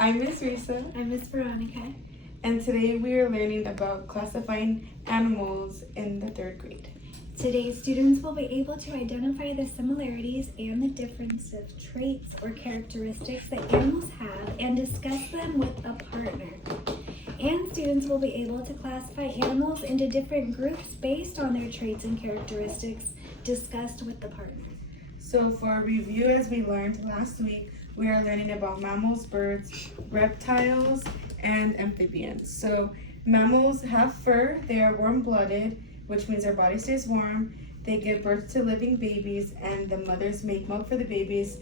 I'm Miss Risa, I'm Miss Veronica. and today we are learning about classifying animals in the 3rd grade. Today, students will be able to identify the similarities and the difference of traits or characteristics that animals have and discuss them with a partner. And students will be able to classify animals into different groups based on their traits and characteristics discussed with the partner. So for review, as we learned last week, we are learning about mammals, birds, reptiles, and amphibians. So mammals have fur, they are warm-blooded, which means their body stays warm. They give birth to living babies, and the mothers make milk for the babies,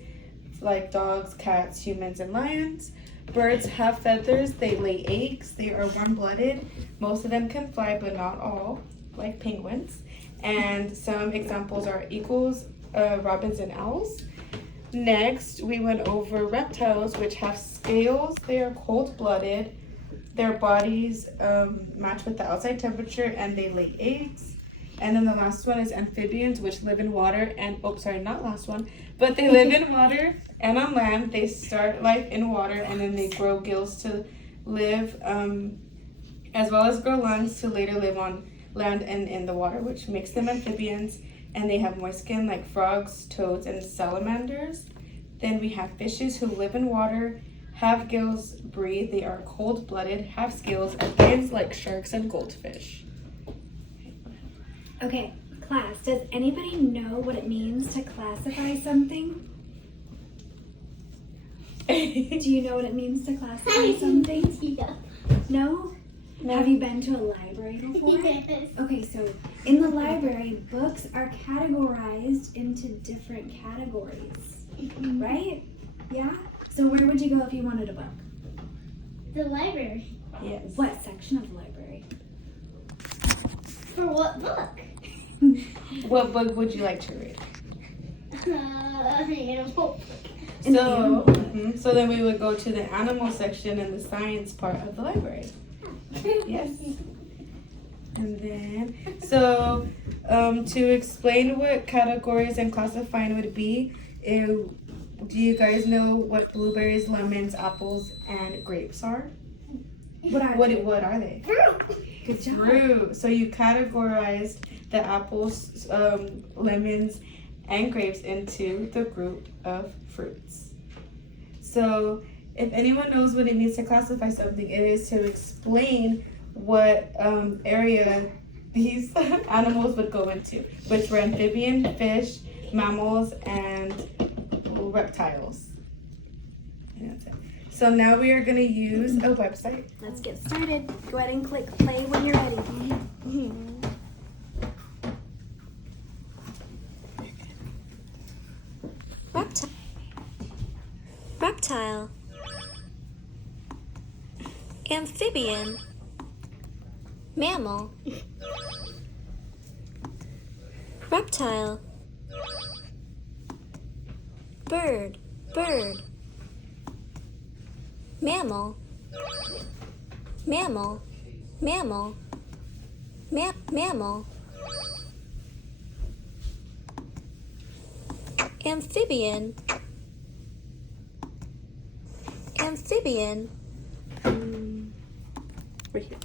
like dogs, cats, humans, and lions. Birds have feathers, they lay eggs, they are warm-blooded. Most of them can fly, but not all, like penguins. And some examples are eagles, robins, and owls. Next, we went over reptiles, which have scales. They are cold-blooded. Their bodies match with the outside temperature, and they lay eggs. And then the last one is amphibians, which live in water and, not last one, but they live in water and on land. They start life in water, and then they grow gills to live, as well as grow lungs to later live on land and in the water, which makes them amphibians. And they have moist skin like frogs, toads, and salamanders. Then we have fishes who live in water, have gills, breathe. They are cold-blooded, have scales, and fins like sharks and goldfish. Okay, class, does anybody know what it means to classify something? Do you know what it means to classify something? No? No. Have you been to a library before? Yes. Okay, so in the library, books are categorized into different categories, right? Yeah? So where would you go if you wanted a book? The library. Yes. What section of the library? For what book? What book would you like to read? Animal. So then we would go to the animal section and the science part of the library. Yes. And then, to explain what categories and classifying would be, do you guys know what blueberries, lemons, apples, and grapes are? What are they? Good job. Fruit. So you categorized the apples, lemons, and grapes into the group of fruits. So if anyone knows what it means to classify something, it is to explain what area these animals would go into, which were amphibian, fish, mammals, and reptiles. And that's it. So now we are going to use a website. Let's get started. Go ahead and click play when you're ready. Reptile, amphibian, mammal, reptile, bird, mammal, mammal, amphibian, Right here.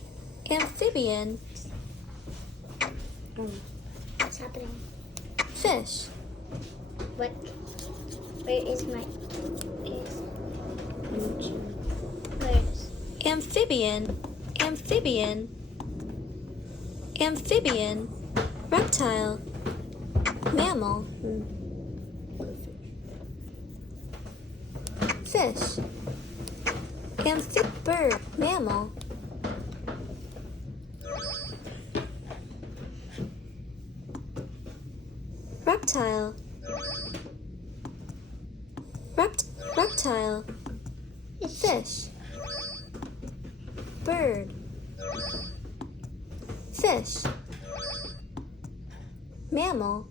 amphibian, What's happening? fish, What? Where is my? Where is? amphibian, reptile, mammal, fish, bird, mammal, reptile, reptile, fish, bird, fish, mammal,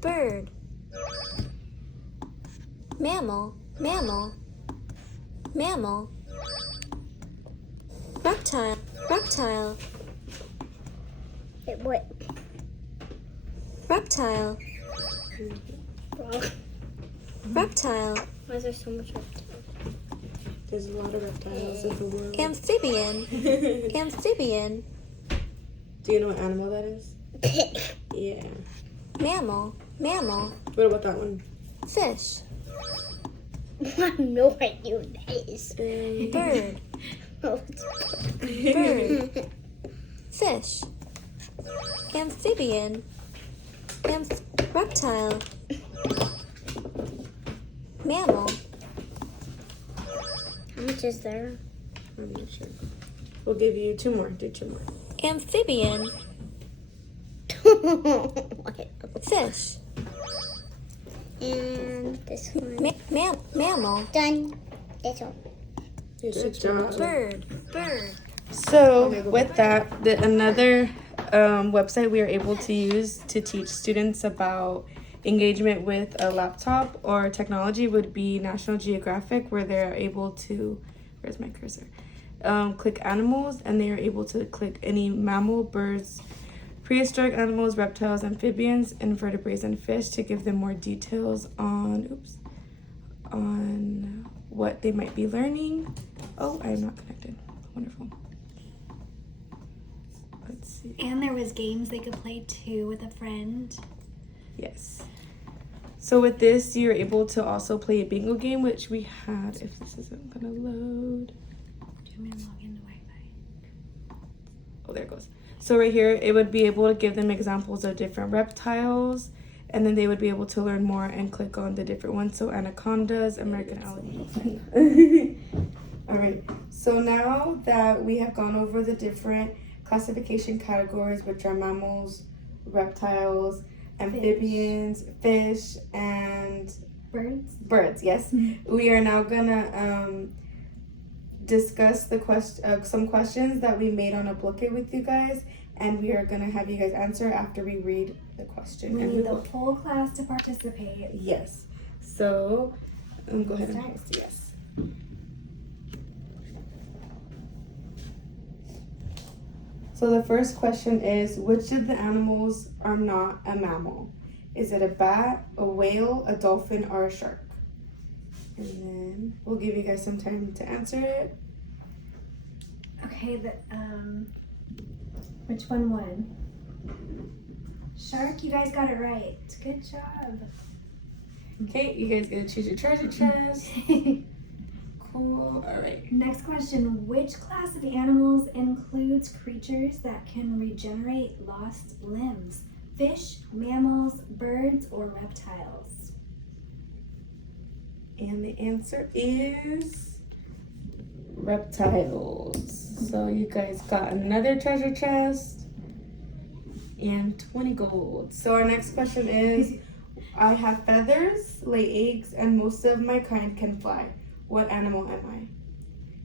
bird, mammal, reptile, What? reptile, Frog. Reptile. Why is there so much reptile? There's a lot of reptiles in the world. Amphibian. Amphibian. Do you know what animal that is? Yeah. Mammal. Mammal. What about that one? Fish. I have no idea what that is. Bird. Oh, Bird. Fish. Amphibian. Reptile. Mammal. how much is there? I'm not sure. We'll give you 2 more. Do 2 more. Amphibian. What? Fish. And this one. Mammal. Done. This one. Good job. Bird. Bird. So with that, another website we are able to use to teach students about engagement with a laptop or technology would be National Geographic, where they're able to, where's my cursor? Click animals, and they are able to click any mammal, birds, prehistoric animals, reptiles, amphibians, invertebrates, and fish to give them more details on what they might be learning. Oh, I am not connected. Wonderful. Let's see. And there was games they could play too with a friend. Yes. So with this, you're able to also play a bingo game, which we had. If this isn't gonna load. Do you want me to log into Wi-Fi? Oh, there it goes. So right here, it would be able to give them examples of different reptiles, and then they would be able to learn more and click on the different ones. So anacondas, American alligators. All right. So now that we have gone over the different classification categories, which are mammals, reptiles, amphibians, fish, and Birds. Yes. We are now gonna discuss the some questions that we made on a booklet with you guys, and we are gonna have you guys answer after we read the question. We And need we the will- whole class to participate. Yes. So go ahead and post. Yes. So the first question is, which of the animals are not a mammal? Is it a bat, a whale, a dolphin, or a shark? And then we'll give you guys some time to answer it. Okay, which one won? Shark, you guys got it right. Good job. Okay, you guys get to choose your treasure chest. Cool. All right. Next question. Which class of animals includes creatures that can regenerate lost limbs? Fish, mammals, birds, or reptiles? And the answer is reptiles. So you guys got another treasure chest and 20 gold. So our next question is, I have feathers, lay eggs, and most of my kind can fly. What animal am I?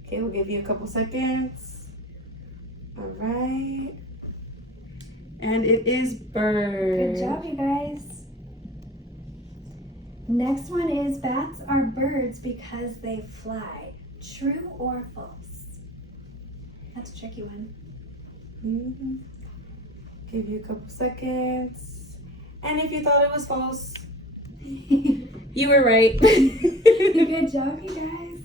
Okay, we'll give you a couple seconds. All right. And it is bird. Good job, you guys. Next one is bats are birds because they fly. True or false? That's a tricky one. Mm-hmm. Give you a couple seconds. And if you thought it was false, you were right. Good job, you guys.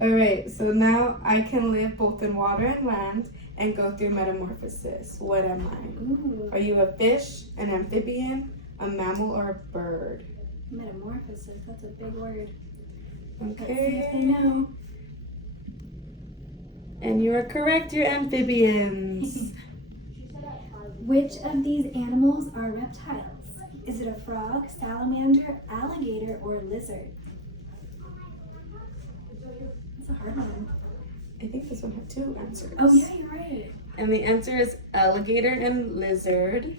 All right, so now I can live both in water and land and go through metamorphosis. What am I? Ooh, Are you a fish, an amphibian, a mammal, or a bird? metamorphosis. That's a big word. Let's see if they Okay. know. And you are correct, you're amphibians. Which of these animals are reptiles? Is it a frog, salamander, alligator, or lizard? That's a hard one. I think this one had 2 answers. Oh yeah, you're right. And the answer is alligator and lizard.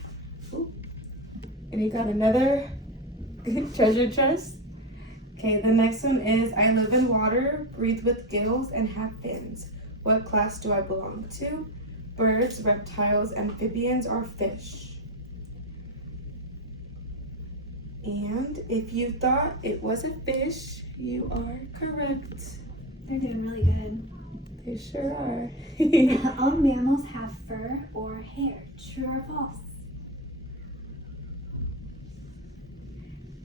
Ooh. And you got another treasure chest. Okay, the next one is, I live in water, breathe with gills, and have fins. What class do I belong to? Birds, reptiles, amphibians, or fish? And if you thought it was a fish, you are correct. They're doing really good. They sure are. All mammals have fur or hair. True or false?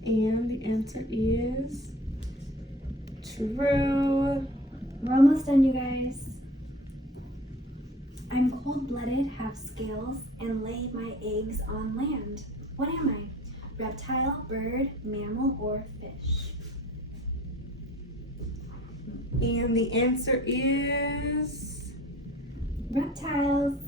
And the answer is true. We're almost done, you guys. I'm cold-blooded, have scales, and lay my eggs on land. What am I? Reptile, bird, mammal, or fish? And the answer is Reptiles.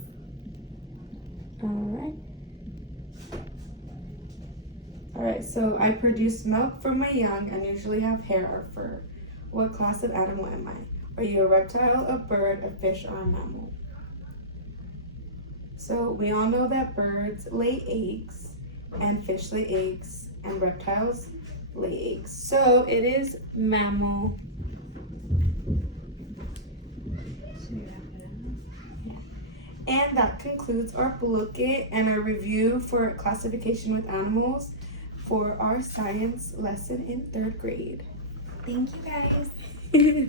all right, so I produce milk from my young and usually have hair or fur. What class of animal am I? Are you a reptile, a bird, a fish, or a mammal? So we all know that birds lay eggs and fish lay eggs and reptiles lay eggs. So it is mammal. And that concludes our block it and our review for classification with animals for our science lesson in 3rd grade. Thank you, guys.